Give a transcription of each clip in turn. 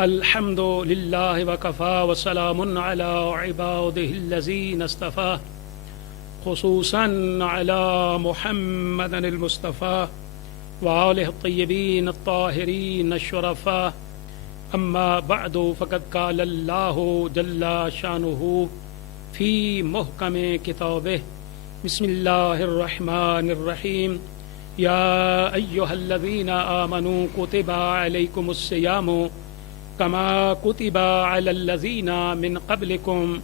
الحمد للہ وکفا وسلام علی عبادہ الذین اصطفی خصوصا علی محمد المصطفی وآلہ الطیبین الطاہرین الشرفاء اما بعد فقد قال اللہ جل شانہ فی محکم کتابہ بسم اللہ الرحمن الرحیم یا ایہا الذین آمنوا کتب علیکم الصیام کما کتب علی الذین من قبلکم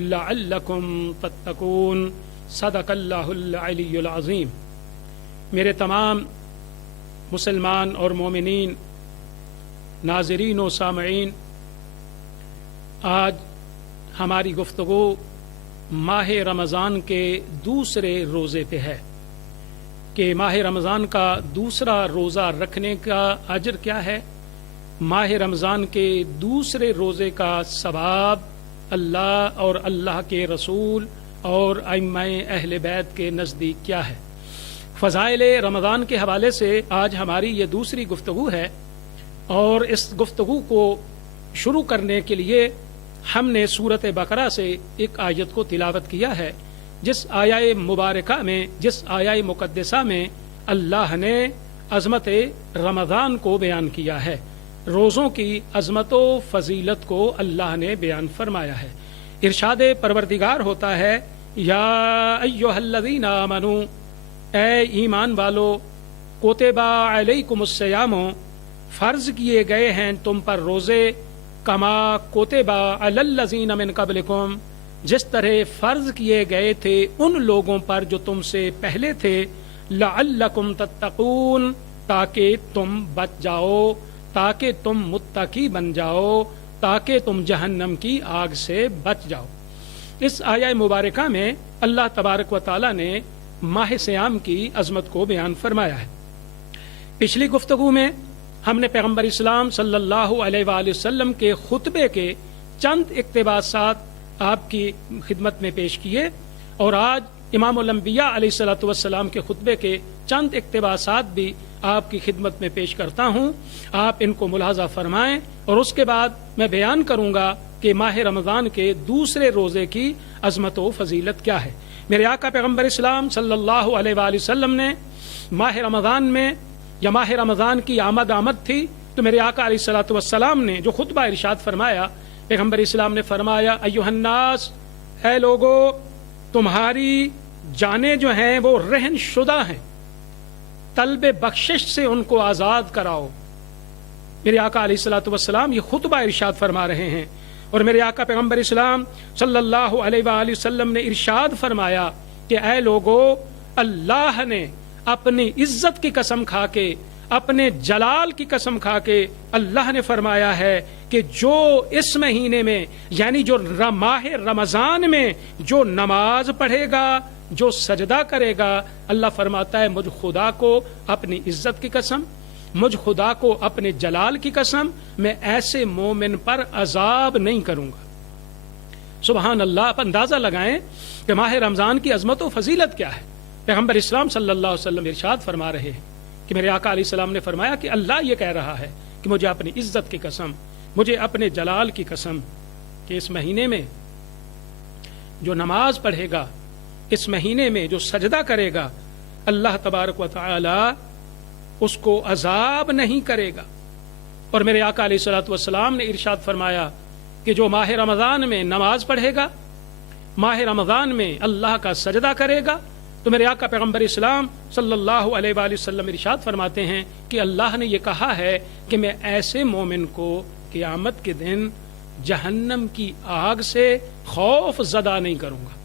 لعلکم تتقون صدق اللہ العلی العظیم۔ میرے تمام مسلمان اور مومنین ناظرین و سامعین، آج ہماری گفتگو ماہ رمضان کے دوسرے روزے پہ ہے کہ ماہ رمضان کا دوسرا روزہ رکھنے کا اجر کیا ہے، ماہ رمضان کے دوسرے روزے کا ثواب اللہ اور اللہ کے رسول اور ائمہ اہل بیت کے نزدیک کیا ہے۔ فضائل رمضان کے حوالے سے آج ہماری یہ دوسری گفتگو ہے، اور اس گفتگو کو شروع کرنے کے لیے ہم نے سورۃ بقرہ سے ایک آیت کو تلاوت کیا ہے، جس آیہ مبارکہ میں، جس آیہ مقدسہ میں اللہ نے عظمت رمضان کو بیان کیا ہے، روزوں کی عظمت و فضیلت کو اللہ نے بیان فرمایا ہے۔ ارشاد پروردگار ہوتا ہے، یا ایھا الذین آمنوا، اے ایمان والو، کتب علیکم الصیام، فرض کیے گئے ہیں تم پر روزے، کما کتب علی الذین من قبلکم، جس طرح فرض کیے گئے تھے ان لوگوں پر جو تم سے پہلے تھے، لعلکم تتقون، تاکہ تم بچ جاؤ، تاکہ تم متقی بن جاؤ، تاکہ تم جہنم کی آگ سے بچ جاؤ۔ اس آیہ مبارکہ میں اللہ تبارک و تعالی نے ماہ صیام کی عظمت کو بیان فرمایا ہے۔ پچھلی گفتگو میں ہم نے پیغمبر اسلام صلی اللہ علیہ وآلہ وسلم کے خطبے کے چند اقتباسات آپ کی خدمت میں پیش کیے، اور آج امام الانبیاء علیہ الصلوۃ والسلام کے خطبے کے چند اقتباسات بھی آپ کی خدمت میں پیش کرتا ہوں، آپ ان کو ملاحظہ فرمائیں، اور اس کے بعد میں بیان کروں گا کہ ماہ رمضان کے دوسرے روزے کی عظمت و فضیلت کیا ہے۔ میرے آقا پیغمبر اسلام صلی اللہ علیہ وآلہ وسلم نے ماہ رمضان میں، یا ماہ رمضان کی آمد تھی، تو میرے آقا علیہ الصلوۃ والسلام نے جو خطبہ ارشاد فرمایا، پیغمبر اسلام نے فرمایا، ایھا الناس، اے لوگو، تمہاری جانیں جو ہیں وہ رہن شدہ ہیں، طلب بخشش سے ان کو آزاد کراؤ۔ میرے آقا علیہ الصلوۃ والسلام یہ خطبہ ارشاد فرما رہے ہیں، اور میرے آقا پیغمبر اسلام صلی اللہ علیہ وآلہ وسلم نے ارشاد فرمایا کہ اے لوگو، اللہ نے اپنی عزت کی قسم کھا کے، اپنے جلال کی قسم کھا کے اللہ نے فرمایا ہے کہ جو اس مہینے میں، یعنی جو ماہ رمضان میں جو نماز پڑھے گا، جو سجدہ کرے گا، اللہ فرماتا ہے مجھ خدا کو اپنی عزت کی قسم، مجھ خدا کو اپنے جلال کی قسم، میں ایسے مومن پر عذاب نہیں کروں گا۔ سبحان اللہ۔ آپ اندازہ لگائیں کہ ماہ رمضان کی عظمت و فضیلت کیا ہے۔ پیغمبر اسلام صلی اللہ علیہ وسلم ارشاد فرما رہے ہیں کہ میرے آقا علیہ السلام نے فرمایا کہ اللہ یہ کہہ رہا ہے کہ مجھے اپنی عزت کی قسم، مجھے اپنے جلال کی قسم، کہ اس مہینے میں جو نماز پڑھے گا، اس مہینے میں جو سجدہ کرے گا، اللہ تبارک و تعالی اس کو عذاب نہیں کرے گا۔ اور میرے آقا علیہ الصلوۃ والسلام نے ارشاد فرمایا کہ جو ماہ رمضان میں نماز پڑھے گا، ماہ رمضان میں اللہ کا سجدہ کرے گا، تو میرے آقا پیغمبر اسلام صلی اللہ علیہ وآلہ وسلم ارشاد فرماتے ہیں کہ اللہ نے یہ کہا ہے کہ میں ایسے مومن کو قیامت کے دن جہنم کی آگ سے خوف زدہ نہیں کروں گا۔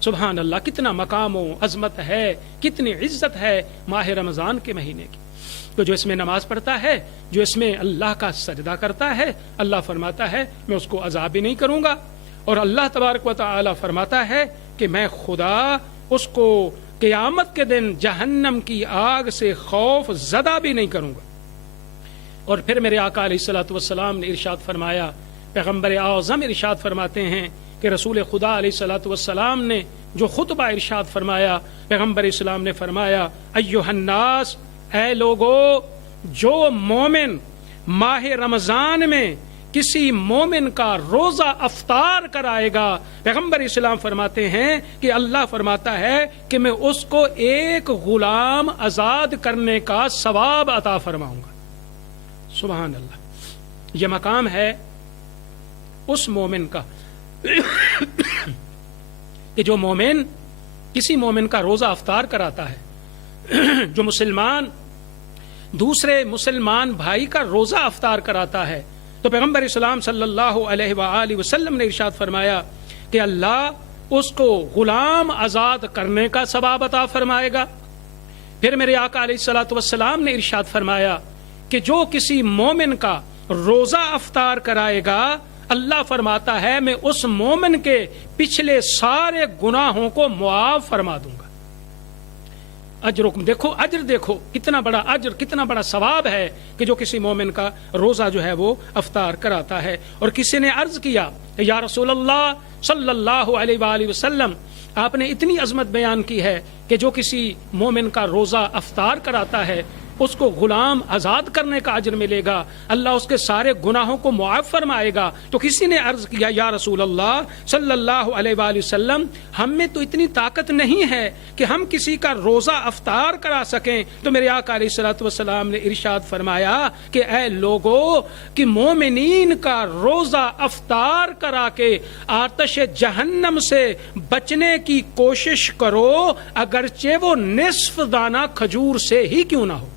سبحان اللہ، کتنا مقام و عظمت ہے، کتنی عزت ہے ماہ رمضان کے مہینے کی۔ تو جو اس میں نماز پڑھتا ہے، جو اس میں اللہ کا سجدہ کرتا ہے، اللہ فرماتا ہے میں اس کو عذاب بھی نہیں کروں گا، اور اللہ تبارک و تعالی فرماتا ہے کہ میں خدا اس کو قیامت کے دن جہنم کی آگ سے خوف زدہ بھی نہیں کروں گا۔ اور پھر میرے آقا علیہ الصلوۃ والسلام نے ارشاد فرمایا، پیغمبر اعظم ارشاد فرماتے ہیں کہ رسول خدا علیہ الصلوۃ والسلام نے جو خطبہ ارشاد فرمایا، پیغمبر اسلام نے فرمایا، ایھا الناس، اے لوگو، جو مومن ماہ رمضان میں کسی مومن کا روزہ افطار کرائے گا، پیغمبر اسلام فرماتے ہیں کہ اللہ فرماتا ہے کہ میں اس کو ایک غلام آزاد کرنے کا ثواب عطا فرماؤں گا۔ سبحان اللہ، یہ مقام ہے اس مومن کا کہ جو مومن کسی مومن کا روزہ افطار کراتا ہے، جو مسلمان دوسرے مسلمان بھائی کا روزہ افطار کراتا ہے، تو پیغمبر اسلام صلی اللہ علیہ وآلہ وسلم نے ارشاد فرمایا کہ اللہ اس کو غلام آزاد کرنے کا ثواب عطا فرمائے گا۔ پھر میرے آقا علیہ الصلوۃ والسلام نے ارشاد فرمایا کہ جو کسی مومن کا روزہ افطار کرائے گا، اللہ فرماتا ہے میں اس مومن کے پچھلے سارے گناہوں کو معاف فرما دوں گا۔ اجر دیکھو کتنا بڑا اجر، کتنا بڑا ثواب ہے کہ جو کسی مومن کا روزہ جو ہے وہ افطار کراتا ہے۔ اور کسی نے عرض کیا کہ یا رسول اللہ صلی اللہ علیہ وآلہ وسلم، آپ نے اتنی عظمت بیان کی ہے کہ جو کسی مومن کا روزہ افطار کراتا ہے اس کو غلام آزاد کرنے کا اجر ملے گا، اللہ اس کے سارے گناہوں کو معاف فرمائے گا۔ تو کسی نے عرض کیا یا رسول اللہ صلی اللہ علیہ وآلہ وسلم، ہم میں تو اتنی طاقت نہیں ہے کہ ہم کسی کا روزہ افطار کرا سکیں۔ تو میرے آقا علیہ الصلوۃ والسلام نے ارشاد فرمایا کہ اے لوگو کہ مومنین کا روزہ افطار کرا کے آتش جہنم سے بچنے کی کوشش کرو، اگرچہ وہ نصف دانہ کھجور سے ہی کیوں نہ ہو۔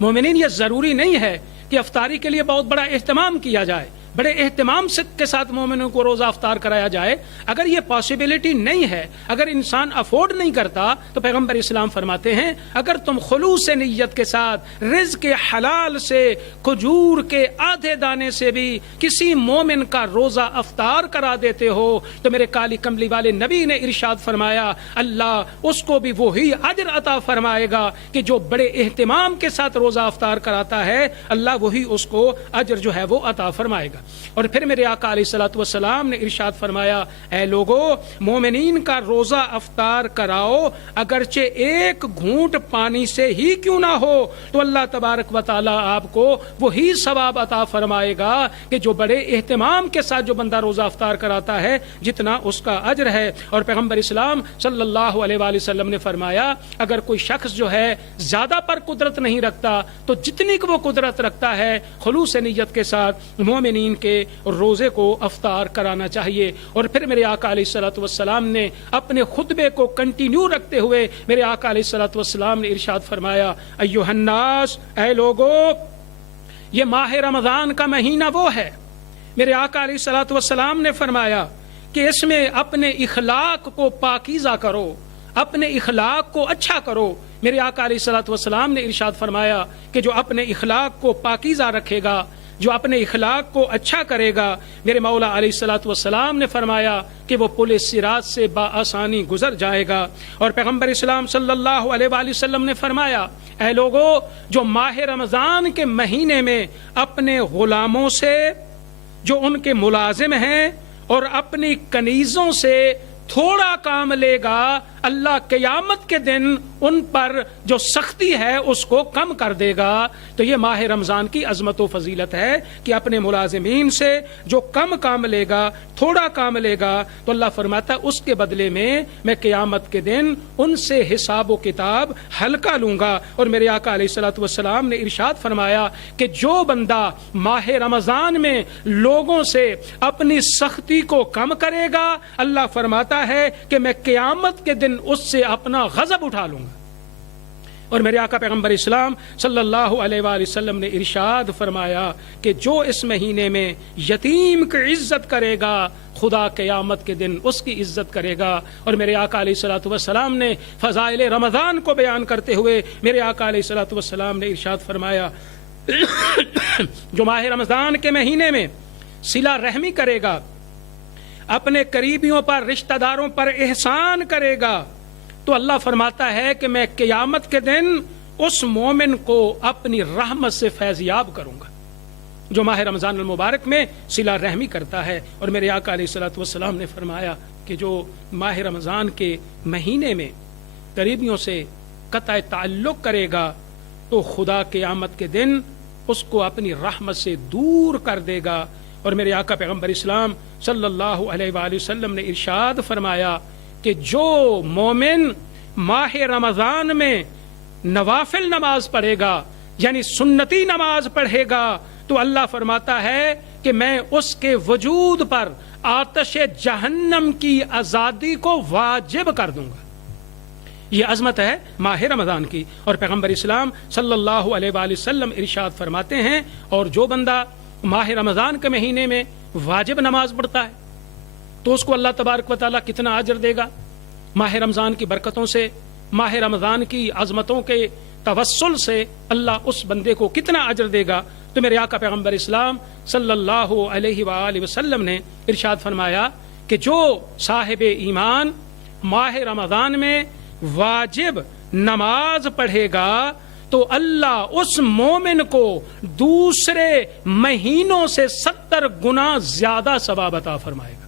مومنین، یہ ضروری نہیں ہے کہ افطاری کے لیے بہت بڑا اہتمام کیا جائے، بڑے اہتمام کے ساتھ مومنوں کو روزہ افطار کرایا جائے۔ اگر یہ پاسبلٹی نہیں ہے، اگر انسان افورڈ نہیں کرتا، تو پیغمبر اسلام فرماتے ہیں اگر تم خلوص نیت کے ساتھ رزق حلال سے کھجور کے آدھے دانے سے بھی کسی مومن کا روزہ افطار کرا دیتے ہو، تو میرے کالی کملی والے نبی نے ارشاد فرمایا اللہ اس کو بھی وہی اجر عطا فرمائے گا کہ جو بڑے اہتمام کے ساتھ روزہ افطار کراتا ہے، اللہ وہی اس کو اجر جو ہے وہ عطا فرمائے گا۔ اور پھر میرے آقا علیہ الصلوۃ والسلام نے ارشاد فرمایا اے لوگو مومنین کا روزہ افطار کراؤ، اگرچہ ایک گھونٹ پانی سے ہی کیوں نہ ہو، تو اللہ تبارک و تعالی آپ کو وہی ثواب عطا فرمائے گا کہ جو بڑے اہتمام کے ساتھ جو بندہ روزہ افطار کراتا ہے جتنا اس کا اجر ہے۔ اور پیغمبر اسلام صلی اللہ علیہ وآلہ وسلم نے فرمایا اگر کوئی شخص جو ہے زیادہ پر قدرت نہیں رکھتا تو جتنی کہ وہ قدرت رکھتا ہے خلوص نیت کے ساتھ مومنین کے روزے کو افطار کرانا چاہیے۔ اور پھر میرے آقا علیہ الصلوۃ والسلام نے اپنے خطبے کو کنٹینیو رکھتے ہوئے میرے آقا علیہ الصلوۃ والسلام نے ارشاد فرمایا ایھا الناس، اے لوگو یہ ماہ رمضان کا مہینہ وہ ہے، میرے آقا علیہ الصلوۃ والسلام نے فرمایا کہ اس میں اپنے اخلاق کو پاکیزہ کرو، اپنے اخلاق کو اچھا کرو۔ میرے آقا علیہ الصلوۃ والسلام نے ارشاد فرمایا کہ جو اپنے اخلاق کو پاکیزہ رکھے گا، جو اپنے اخلاق کو اچھا کرے گا، میرے مولا علیہ الصلوۃ والسلام نے فرمایا کہ وہ پل صراط سے بآسانی گزر جائے گا۔ اور پیغمبر اسلام صلی اللہ علیہ وآلہ وسلم نے فرمایا اے لوگو جو ماہ رمضان کے مہینے میں اپنے غلاموں سے جو ان کے ملازم ہیں اور اپنی کنیزوں سے تھوڑا کام لے گا، اللہ قیامت کے دن ان پر جو سختی ہے اس کو کم کر دے گا۔ تو یہ ماہ رمضان کی عظمت و فضیلت ہے کہ اپنے ملازمین سے جو کم کام لے گا، تھوڑا کام لے گا، تو اللہ فرماتا ہے اس کے بدلے میں قیامت کے دن ان سے حساب و کتاب ہلکا لوں گا۔ اور میرے آقا علیہ الصلوۃ والسلام نے ارشاد فرمایا کہ جو بندہ ماہ رمضان میں لوگوں سے اپنی سختی کو کم کرے گا، اللہ فرماتا ہے کہ میں قیامت کے دن اس سے اپنا غضب اٹھا لوں گا۔ اور میرے آقا پیغمبر اسلام صلی اللہ علیہ وآلہ وسلم نے ارشاد فرمایا کہ جو اس مہینے میں یتیم کی عزت کرے گا، خدا قیامت کے دن اس کی عزت کرے گا۔ اور میرے آقا علیہ الصلوۃ والسلام نے فضائل رمضان کو بیان کرتے ہوئے میرے آقا علیہ الصلوۃ والسلام نے ارشاد فرمایا جو ماہ رمضان کے مہینے میں صلہ رحمی کرے گا، اپنے قریبیوں پر، رشتہ داروں پر احسان کرے گا، تو اللہ فرماتا ہے کہ میں قیامت کے دن اس مومن کو اپنی رحمت سے فیضیاب کروں گا جو ماہ رمضان المبارک میں صلہ رحمی کرتا ہے۔ اور میرے آقا علیہ الصلوۃ والسلام نے فرمایا کہ جو ماہ رمضان کے مہینے میں قریبیوں سے قطع تعلق کرے گا تو خدا قیامت کے دن اس کو اپنی رحمت سے دور کر دے گا۔ اور میرے آقا پیغمبر اسلام صلی اللہ علیہ وآلہ وسلم نے ارشاد فرمایا کہ جو مومن ماہ رمضان میں نوافل نماز پڑھے گا، یعنی سنتی نماز پڑھے گا، تو اللہ فرماتا ہے کہ میں اس کے وجود پر آتش جہنم کی آزادی کو واجب کر دوں گا۔ یہ عظمت ہے ماہ رمضان کی۔ اور پیغمبر اسلام صلی اللہ علیہ وآلہ وسلم ارشاد فرماتے ہیں، اور جو بندہ ماہ رمضان کے مہینے میں واجب نماز پڑھتا ہے تو اس کو اللہ تبارک و تعالیٰ کتنا اجر دے گا۔ ماہ رمضان کی برکتوں سے، ماہ رمضان کی عظمتوں کے توسل سے اللہ اس بندے کو کتنا اجر دے گا۔ تو میرے آقا پیغمبر اسلام صلی اللہ علیہ وآلہ وسلم نے ارشاد فرمایا کہ جو صاحب ایمان ماہ رمضان میں واجب نماز پڑھے گا تو اللہ اس مومن کو دوسرے مہینوں سے 70 گنا زیادہ ثواب عطا فرمائے گا۔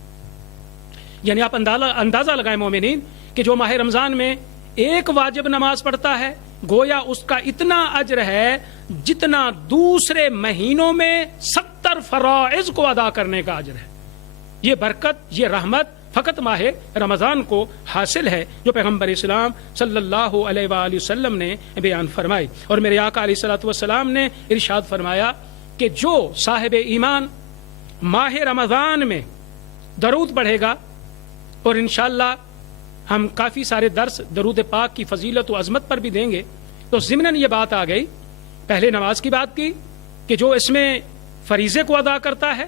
یعنی آپ اندازہ لگائیں مومنین کہ جو ماہ رمضان میں ایک واجب نماز پڑھتا ہے، گویا اس کا اتنا اجر ہے جتنا دوسرے مہینوں میں 70 فرائض کو ادا کرنے کا اجر ہے۔ یہ برکت، یہ رحمت فقط ماہ رمضان کو حاصل ہے، جو پیغمبر اسلام صلی اللہ علیہ وآلہ وسلم نے بیان فرمائی۔ اور میرے آقا علیہ الصلوۃ والسلام نے ارشاد فرمایا کہ جو صاحب ایمان ماہ رمضان میں درود پڑھے گا، اور انشاءاللہ ہم کافی سارے درس درود پاک کی فضیلت و عظمت پر بھی دیں گے، تو ضمناً یہ بات آ گئی، پہلے نماز کی بات کی کہ جو اس میں فریضے کو ادا کرتا ہے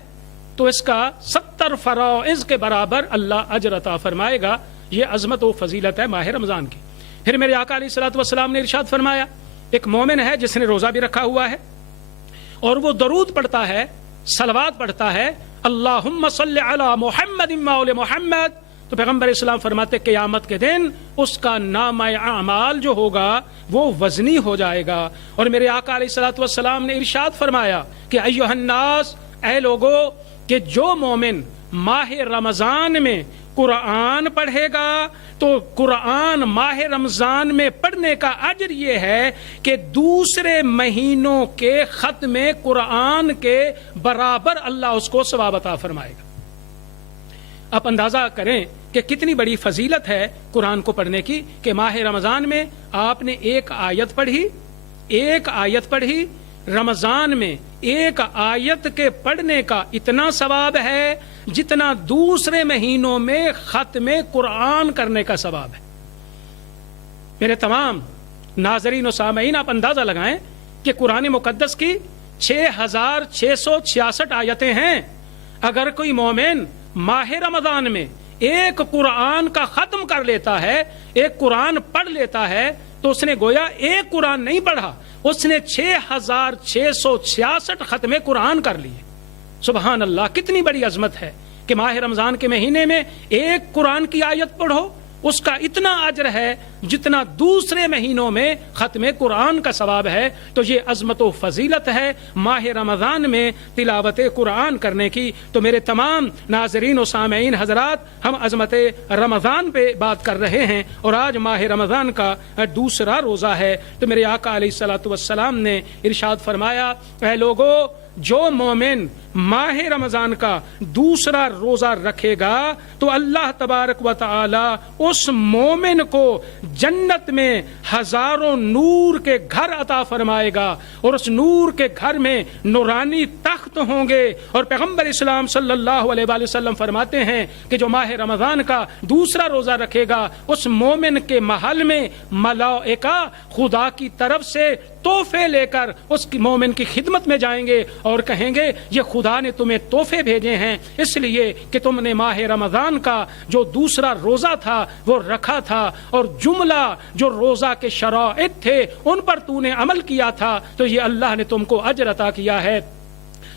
تو اس کا 70 فرائض کے برابر اللہ اجر عطا فرمائے گا۔ یہ عظمت و فضیلت ہے ماہ رمضان کی۔ پھر میرے آقا علیہ الصلوۃ والسلام نے ارشاد فرمایا، ایک مومن ہے جس نے روزہ بھی رکھا ہوا ہے اور وہ درود پڑھتا ہے، صلوات پڑھتا ہے، اللہم صلی علی محمد وآل محمد، تو پیغمبر اسلام فرماتے قیامت کے دن اس کا نامہ اعمال جو ہوگا وہ وزنی ہو جائے گا۔ اور میرے آقا علیہ الصلوۃ والسلام نے ارشاد فرمایا کہ ایھا الناس، اے لوگو، کہ جو مومن ماہ رمضان میں قرآن پڑھے گا تو قرآن ماہ رمضان میں پڑھنے کا اجر یہ ہے کہ دوسرے مہینوں کے ختم قرآن کے برابر اللہ اس کو ثواب عطا فرمائے گا۔ آپ اندازہ کریں کہ کتنی بڑی فضیلت ہے قرآن کو پڑھنے کی، کہ ماہ رمضان میں آپ نے ایک آیت پڑھی، رمضان میں ایک آیت کے پڑھنے کا اتنا ثواب ہے جتنا دوسرے مہینوں میں ختم قرآن کرنے کا ثواب ہے۔ میرے تمام ناظرین و سامعین، آپ اندازہ لگائیں کہ قرآن مقدس کی 6666 آیتیں ہیں۔ اگر کوئی مومن ماہ رمضان میں ایک قرآن کا ختم کر لیتا ہے، ایک قرآن پڑھ لیتا ہے، تو اس نے گویا ایک قرآن نہیں پڑھا، اس نے 6666 ختم قرآن کر لیے۔ سبحان اللہ، کتنی بڑی عظمت ہے کہ ماہ رمضان کے مہینے میں ایک قرآن کی آیت پڑھو، اس کا اتنا اجر ہے جتنا دوسرے مہینوں میں ختم قرآن کا ثواب ہے۔ تو یہ عظمت و فضیلت ہے ماہ رمضان میں تلاوت قرآن کرنے کی۔ تو میرے تمام ناظرین و سامعین حضرات، ہم عظمت رمضان پہ بات کر رہے ہیں، اور آج ماہ رمضان کا دوسرا روزہ ہے۔ تو میرے آقا علیہ الصلوۃ والسلام نے ارشاد فرمایا، اے لوگو، جو مومن ماہ رمضان کا دوسرا روزہ رکھے گا تو اللہ تبارک و تعالی اس مومن کو جنت میں ہزاروں نور کے گھر عطا فرمائے گا، اور اس نور کے گھر میں نورانی تخت ہوں گے۔ اور پیغمبر اسلام صلی اللہ علیہ وآلہ وسلم فرماتے ہیں کہ جو ماہ رمضان کا دوسرا روزہ رکھے گا، اس مومن کے محل میں ملائکہ خدا کی طرف سے تحفے لے کر اس مومن کی خدمت میں جائیں گے اور کہیں گے یہ خدا نے تمہیں تحفے بھیجے ہیں اس لیے کہ تم نے ماہ رمضان کا جو دوسرا روزہ تھا وہ رکھا تھا، اور جملہ جو روزہ کے شرائط تھے ان پر تو نے عمل کیا تھا، تو یہ اللہ نے تم کو اجر عطا کیا ہے۔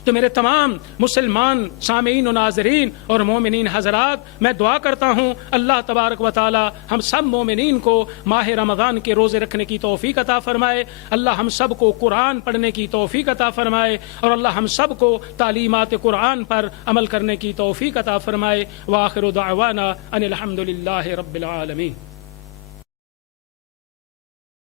تو میرے تمام مسلمان سامعین و ناظرین اور مومنین حضرات، میں دعا کرتا ہوں اللہ تبارک و تعالی ہم سب مومنین کو ماہ رمضان کے روزے رکھنے کی توفیق عطا فرمائے، اللہ ہم سب کو قرآن پڑھنے کی توفیق عطا فرمائے، اور اللہ ہم سب کو تعلیمات قرآن پر عمل کرنے کی توفیق عطا فرمائے۔ وآخر دعوانا ان الحمد للہ رب العالمین۔